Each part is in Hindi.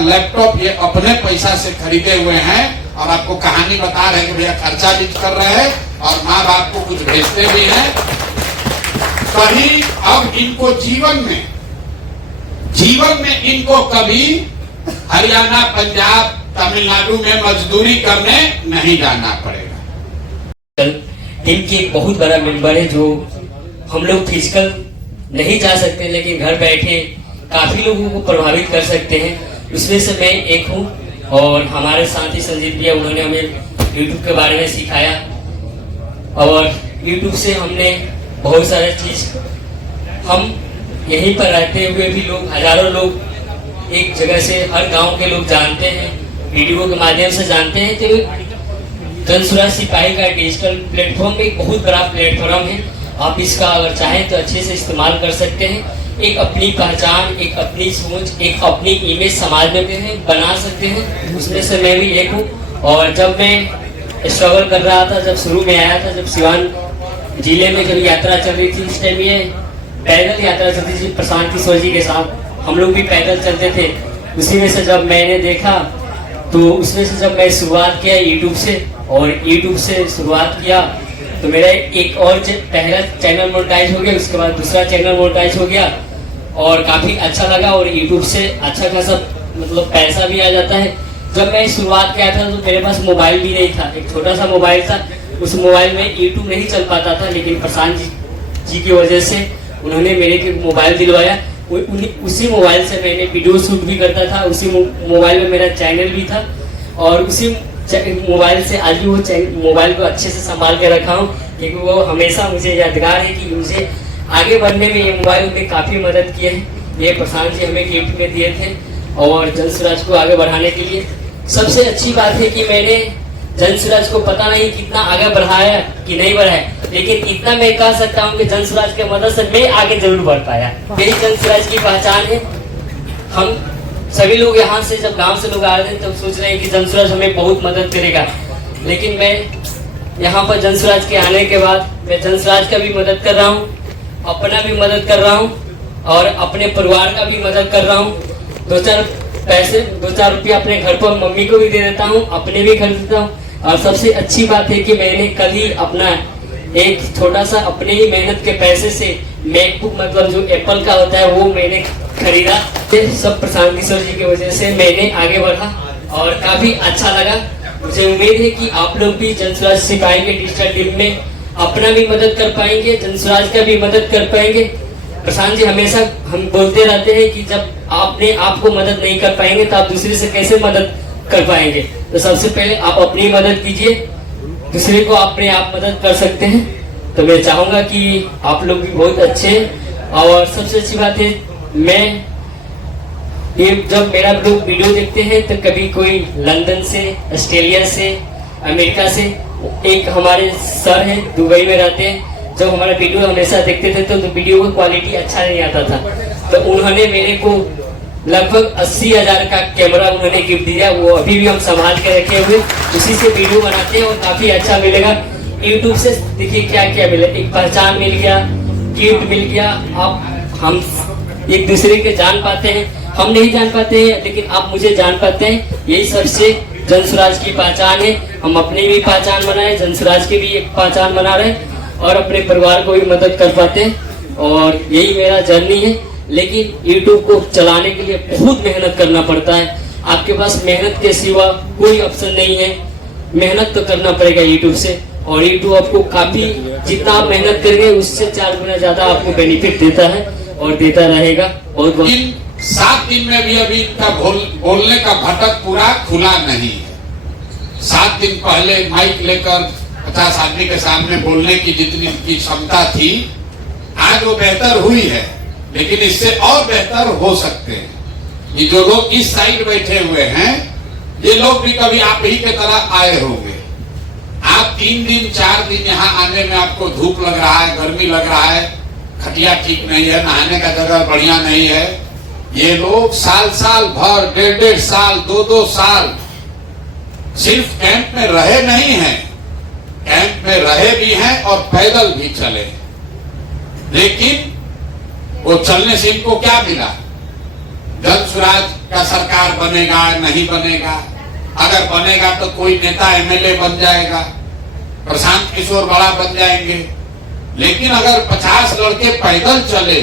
लैपटॉप ये अपने पैसा से खरीदे हुए हैं और आपको कहानी बता रहे हैं कि भैया खर्चा भी कर रहे हैं और माँ बाप को कुछ भेजते भी हैं। कहीं अब इनको जीवन में इनको कभी हरियाणा, पंजाब, तमिलनाडु में मजदूरी करने नहीं जाना पड़ेगा। टीम की एक बहुत बड़ा मेंबर है जो हम लोग फिजिकल नहीं जा सकते लेकिन घर बैठे काफी लोगों को प्रभावित कर सकते हैं, उसमें से मैं एक हूँ। और हमारे साथी संजीत भैया, उन्होंने हमें यूट्यूब के बारे में सिखाया और यूट्यूब से हमने बहुत सारे चीज, हम यहीं पर रहते हुए भी लोग, हजारों लोग एक जगह से, हर गांव के लोग जानते हैं, वीडियो के माध्यम से जानते हैं। तो जन सुराज सिपाही का डिजिटल प्लेटफॉर्म एक बहुत बड़ा प्लेटफॉर्म है। आप इसका अगर चाहें तो अच्छे से इस्तेमाल कर सकते हैं। एक अपनी पहचान, एक अपनी सोच, एक अपनी इमेज समाज में बना सकते हैं, उसमें से मैं भी एक हूँ। और जब मैं स्ट्रगल कर रहा था, जब शुरू में आया था, जब सिवान जिले में जब यात्रा चल रही थी, इस टाइम ये पैदल यात्रा चलती थी प्रशांत किशोर जी के साथ, हम लोग भी पैदल चलते थे। उसी में से जब मैंने देखा तो उसमें से जब मैं शुरुआत किया यूट्यूब से, और यूट्यूब से शुरुआत किया तो मेरा एक और पहला चैनल मोनेटाइज हो गया, उसके बाद दूसरा चैनल मोनेटाइज हो गया और काफी अच्छा लगा। और यूट्यूब से अच्छा खासा मतलब पैसा भी आ जाता है। जब मैं शुरुआत किया था तो मेरे पास मोबाइल भी नहीं था, एक छोटा सा मोबाइल था, उस मोबाइल में यूट्यूब नहीं चल पाता था। लेकिन प्रशांत जी की वजह से उन्होंने मेरे मोबाइल दिलवाया, उसी मोबाइल से मैंने वीडियो शूट भी करता था, उसी मोबाइल में मेरा चैनल भी था और उसी मोबाइल से आज भी वो मोबाइल को अच्छे से संभाल के रखा हूँ, क्योंकि वो हमेशा मुझे यादगार है कि मुझे आगे बढ़ने में ये मोबाइल ने काफ़ी मदद की है। ये प्रशांत जी हमें गिफ्ट में दिए थे और जन सुराज को आगे बढ़ाने के लिए। सबसे अच्छी बात है कि मैंने जन सुराज को पता नहीं कितना आगे बढ़ाया कि नहीं बढ़ाया, लेकिन इतना मैं कह सकता हूँ कि जन सुराज के मदद से मैं आगे जरूर बढ़ पाया। यही जन सुराज की पहचान है। हम सभी लोग यहाँ से, जब गांव से लोग आ रहे हैं तब सोच रहे हैं कि जन सुराज हमें बहुत मदद करेगा, लेकिन मैं यहाँ पर जन सुराज के आने के बाद मैं जन सुराज का भी मदद कर रहा हूँ, अपना भी मदद कर रहा हूँ और अपने परिवार का भी मदद कर रहा हूँ। 2-4 रुपया अपने घर पर मम्मी को भी दे देता हूँ, अपने भी खरीद देता हूँ। और सबसे अच्छी बात है कि मैंने कल ही अपना एक छोटा सा अपने ही मेहनत के पैसे से मैकबुक, मतलब जो एप्पल का होता है, वो मैंने खरीदा। सब प्रशांत किशोर जी की वजह से मैंने आगे बढ़ा और काफी अच्छा लगा। मुझे उम्मीद है कि आप लोग भी जन सुराज सिपाही के डिजिटल टीम में अपना भी मदद कर पाएंगे, जन सुराज का भी मदद कर पाएंगे। प्रशांत जी हमेशा हम बोलते रहते हैं कि जब आपने आपको मदद नहीं कर पाएंगे तो आप दूसरे से कैसे मदद कर पाएंगे। तो सबसे पहले आप अपनी मदद कीजिए, दूसरे को अपने आप मदद कर सकते हैं। तो मैं चाहूंगा कि आप लोग भी बहुत अच्छे हैं। और सबसे अच्छी बात है, मैं ये जब मेरा लोग वीडियो देखते हैं तो कभी कोई लंदन से, ऑस्ट्रेलिया से, अमेरिका से, एक हमारे सर हैं दुबई में रहते हैं, जब हमारा वीडियो हमेशा देखते थे तो वीडियो का क्वालिटी अच्छा नहीं आता था, तो उन्होंने मेरे को लगभग 80,000 का कैमरा उन्होंने गिफ्ट दिया। वो अभी भी हम संभाल के रखे हुए, उसी से वीडियो बनाते हैं और काफी अच्छा मिलेगा। यूट्यूब से देखिए क्या क्या मिले, एक पहचान मिल गया, गिफ्ट मिल गया, आप हम एक दूसरे के जान पाते हैं, हम नहीं जान पाते हैं लेकिन आप मुझे जान पाते हैं। यही सबसे जन सुराज की पहचान है। हम अपनी भी पहचान बनाए, जन सुराज की भी एक पहचान बना रहे और अपने परिवार को भी मदद कर पाते हैं। और यही मेरा जर्नी है। लेकिन यूट्यूब को चलाने के लिए बहुत मेहनत करना पड़ता है। आपके पास मेहनत के सिवा कोई ऑप्शन नहीं है, मेहनत तो करना पड़ेगा यूट्यूब से। और यूट्यूब आपको काफी, जितना आप मेहनत करेंगे उससे 4 गुना ज्यादा आपको बेनिफिट देता है और देता रहेगा। बहुत बहुत 7 दिन में भी अभी इनका बोलने का भटक पूरा खुला नहीं है। 7 दिन पहले माइक लेकर 50 आदमी के सामने बोलने की जितनी की क्षमता थी, आज वो बेहतर हुई है, लेकिन इससे और बेहतर हो सकते हैं। ये जो लोग इस साइड बैठे हुए हैं, ये लोग भी कभी आप ही के तरह आए होंगे। आप 3 दिन 4 दिन यहाँ आने में आपको धूप लग रहा है, गर्मी लग रहा है, खटिया ठीक नहीं है, नहाने का जगह बढ़िया नहीं है। ये लोग साल भर, 1.5 साल, 2-2 साल सिर्फ कैंप में रहे नहीं हैं, कैंप में रहे भी हैं और पैदल भी चले। लेकिन वो चलने से इनको क्या मिला? जन स्वराज का सरकार बनेगा नहीं बनेगा, अगर बनेगा तो कोई नेता एमएलए बन जाएगा, प्रशांत किशोर बड़ा बन जाएंगे। लेकिन अगर 50 लड़के पैदल चले,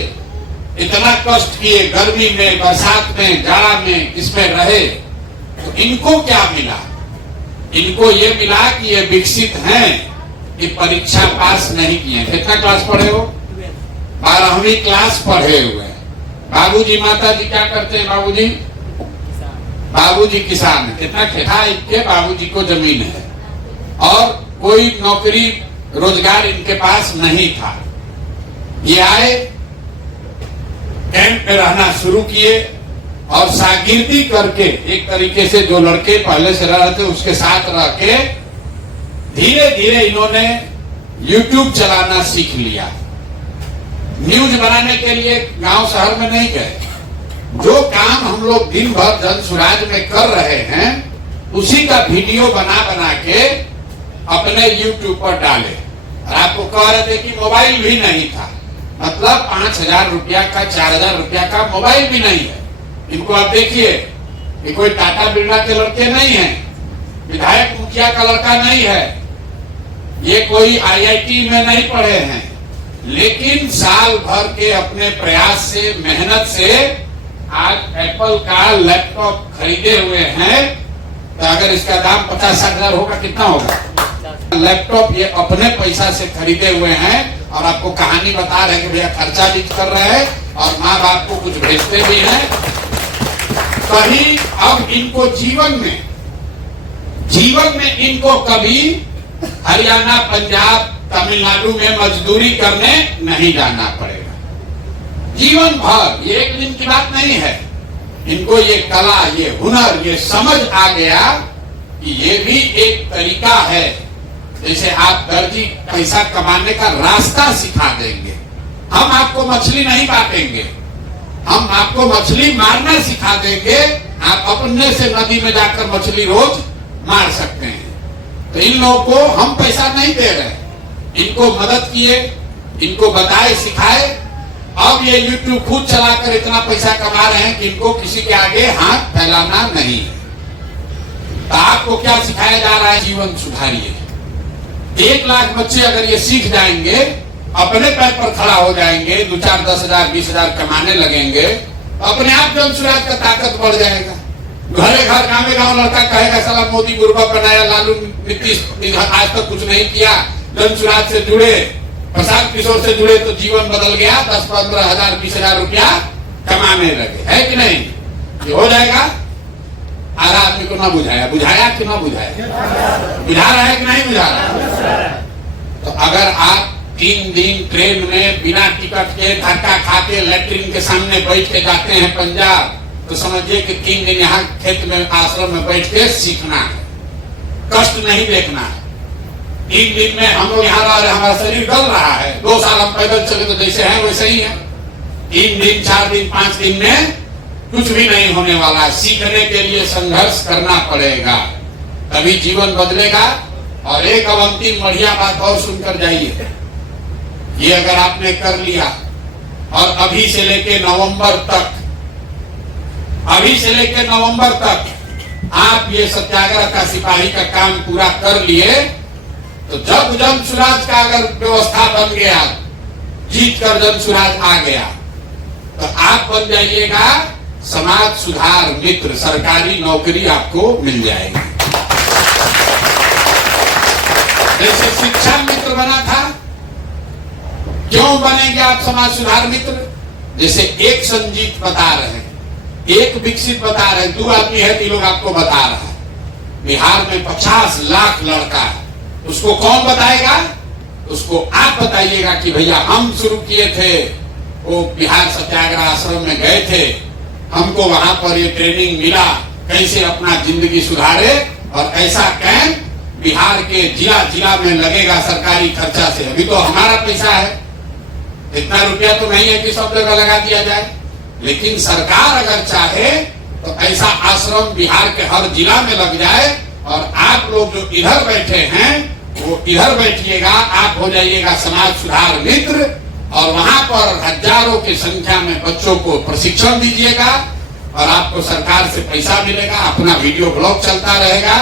इतना कष्ट किए, गर्मी में, बरसात में, जाड़ा में, इसमें रहे, तो इनको क्या मिला? इनको ये मिला कि ये विकसित हैं, कि परीक्षा पास नहीं किए। कितना क्लास पढ़े हो? 12वीं क्लास पढ़े हुए। बाबूजी माता जी क्या करते हैं? बाबूजी बाबूजी किसान है। कितना खेता है इनके? बाबूजी को जमीन है और कोई नौकरी रोजगार इनके पास नहीं था। ये आए, कैंप में रहना शुरू किए और शागिर्दी करके, एक तरीके से जो लड़के पहले से रह रहे थे उसके साथ रह के धीरे धीरे इन्होंने YouTube चलाना सीख लिया। न्यूज बनाने के लिए गांव शहर में नहीं गए। जो काम हम लोग दिन भर जन स्वराज में कर रहे हैं, उसी का वीडियो बना बना के अपने YouTube पर डाले। और आपको कह रहे थे कि मोबाइल भी नहीं था, मतलब 5,000 रुपया का, 4,000 रुपया का मोबाइल भी नहीं है। इनको आप देखिए, ये कोई टाटा बिरला के लड़के नहीं है, विधायक मुखिया का लड़का नहीं है, ये कोई IIT में नहीं पढ़े हैं, लेकिन साल भर के अपने प्रयास से, मेहनत से आज एप्पल का लैपटॉप खरीदे हुए हैं। तो अगर इसका दाम 50-60 हजार होगा, कितना होगा? लैपटॉप ये अपने पैसा से खरीदे हुए हैं और आपको कहानी बता रहे हैं कि भैया खर्चा भी कर रहे हैं और माँ बाप को कुछ भेजते भी हैं। कहीं अब इनको जीवन में इनको कभी हरियाणा, पंजाब, तमिलनाडु में मजदूरी करने नहीं जाना पड़ेगा। जीवन भर, ये एक दिन की बात नहीं है। इनको ये कला, ये हुनर, ये समझ आ गया कि ये भी एक तरीका है। जैसे आप दर्जी पैसा कमाने का रास्ता सिखा देंगे, हम आपको मछली नहीं बांटेंगे, हम आपको मछली मारना सिखा देंगे। आप अपने से नदी में जाकर मछली रोज मार सकते हैं। तो इन लोगों को हम पैसा नहीं दे रहे, इनको मदद किए, इनको बताए, सिखाए। अब ये YouTube खुद चलाकर इतना पैसा कमा रहे हैं कि इनको किसी के आगे हाथ फैलाना नहीं है। तो आपको क्या सिखाया जा रहा है? जीवन सुधारिए। 1 लाख बच्चे अगर ये सीख जाएंगे, अपने पैर पर खड़ा हो जाएंगे, 2-4, 10,000, 20,000 कमाने लगेंगे, तो अपने आप जन स्वराज का ताकत बढ़ जाएगा। घरे घर, गाँव गाँव लड़का कहेगा साला मोदी गुरबा बनाया, लालू नीतीश आज तक कुछ नहीं किया। जन स्वराज से जुड़े, प्रशांत किशोर से जुड़े तो जीवन बदल गया, 10-15 हजार, 20,000 रुपया कमाने लगे, है कि नहीं? ये हो जाएगा। आधा आदमी को ना बुझाया कि ना बुझाया? बुझा रहा है कि नहीं बुझा रहा? तो अगर आप 3 दिन ट्रेन में बिना टिकट के, धक्का खा के, लैट्रिन के सामने बैठ के जाते हैं पंजाब, तो समझिए कि 3 दिन यहाँ खेत में, आश्रम में बैठ के सीखना है, कष्ट नहीं देखना है। 3 दिन में हम लोग यहाँ रह रहे, हमारा शरीर गल रहा है। 2 साल हम पैदल चले तो जैसे हैं वैसे ही है। 3 दिन, 4 दिन, 5 दिन में कुछ भी नहीं होने वाला। सीखने के लिए संघर्ष करना पड़ेगा, तभी जीवन बदलेगा। और एक अब अंतिम बढ़िया बात और सुनकर जाइए। ये अगर आपने कर लिया और अभी से लेके नवंबर तक आप ये सत्याग्रह का, सिपाही का काम पूरा कर लिए, तो जब जन स्वराज का अगर व्यवस्था बन गया, जीत कर जन स्वराज आ गया, तो आप बन जाइएगा समाज सुधार मित्र। सरकारी नौकरी आपको मिल जाएगी। जैसे शिक्षा मित्र बना था, क्यों बनेंगे आप समाज सुधार मित्र? जैसे एक संजीत बता रहे हैं, एक विकसित बता रहे हैं, 2 आदमी है, 3 लोग आपको बता रहा है। बिहार में 50 लाख लड़का है, उसको कौन बताएगा? उसको आप बताइएगा कि भैया हम शुरू किए थे, वो बिहार सत्याग्रह आश्रम में गए थे, हमको वहां पर ये ट्रेनिंग मिला, कैसे अपना जिंदगी सुधारे। और ऐसा कैंप बिहार के जिला में लगेगा सरकारी खर्चा से। अभी तो हमारा पैसा है, इतना रुपया तो नहीं है कि सब जगह लगा दिया जाए, लेकिन सरकार अगर चाहे तो ऐसा आश्रम बिहार के हर जिला में लग जाए। और आप लोग जो इधर बैठे हैं वो इधर बैठिएगा, आप हो जाइएगा समाज सुधार मित्र। और वहां पर हजारों की संख्या में बच्चों को प्रशिक्षण दीजिएगा और आपको सरकार से पैसा मिलेगा, अपना वीडियो ब्लॉग चलता रहेगा,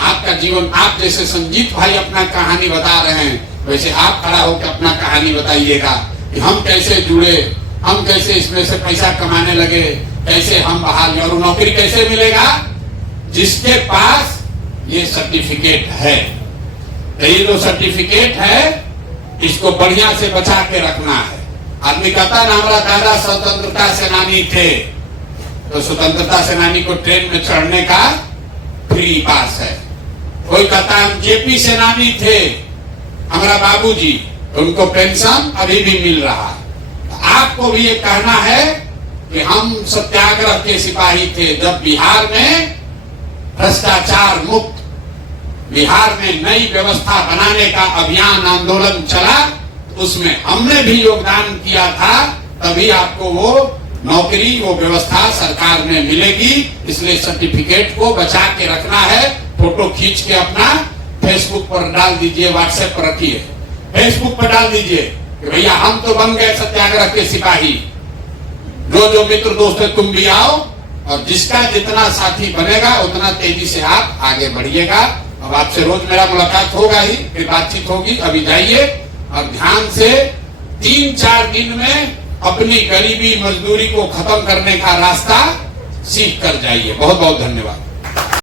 आपका जीवन, आप जैसे संजीत भाई अपना कहानी बता रहे हैं, वैसे आप खड़ा होकर अपना कहानी बताइएगा कि हम कैसे जुड़े, हम कैसे इसमें से पैसा कमाने लगे, कैसे हम बहाल, और नौकरी कैसे मिलेगा? जिसके पास ये सर्टिफिकेट है। तो ये जो सर्टिफिकेट है इसको बढ़िया से बचा के रखना है। आदमी कहता ना हमारा दादा स्वतंत्रता सेनानी थे, तो स्वतंत्रता सेनानी को ट्रेन में चढ़ने का फ्री पास है। कोई कहता हम जेपी सेनानी थे हमारा बाबूजी, तो उनको पेंशन अभी भी मिल रहा है। तो आपको भी ये कहना है कि हम सत्याग्रह के सिपाही थे। जब बिहार में भ्रष्टाचार मुक्त, बिहार में नई व्यवस्था बनाने का अभियान आंदोलन चला, उसमें हमने भी योगदान किया था, तभी आपको वो नौकरी, वो व्यवस्था सरकार में मिलेगी। इसलिए सर्टिफिकेट को बचा के रखना है। फोटो खींच के अपना फेसबुक पर डाल दीजिए, व्हाट्सएप पर रखिए, फेसबुक पर डाल दीजिए कि भैया हम तो बन गए सत्याग्रह के सिपाही। जो मित्र दोस्त है तुम भी आओ, और जिसका जितना साथी बनेगा उतना तेजी से आप आगे बढ़िएगा। अब आपसे रोज मेरा मुलाकात होगा ही, फिर बातचीत होगी। अभी जाइए और ध्यान से 3-4 दिन में अपनी गरीबी मजदूरी को खत्म करने का रास्ता सीख कर जाइए। बहुत बहुत धन्यवाद।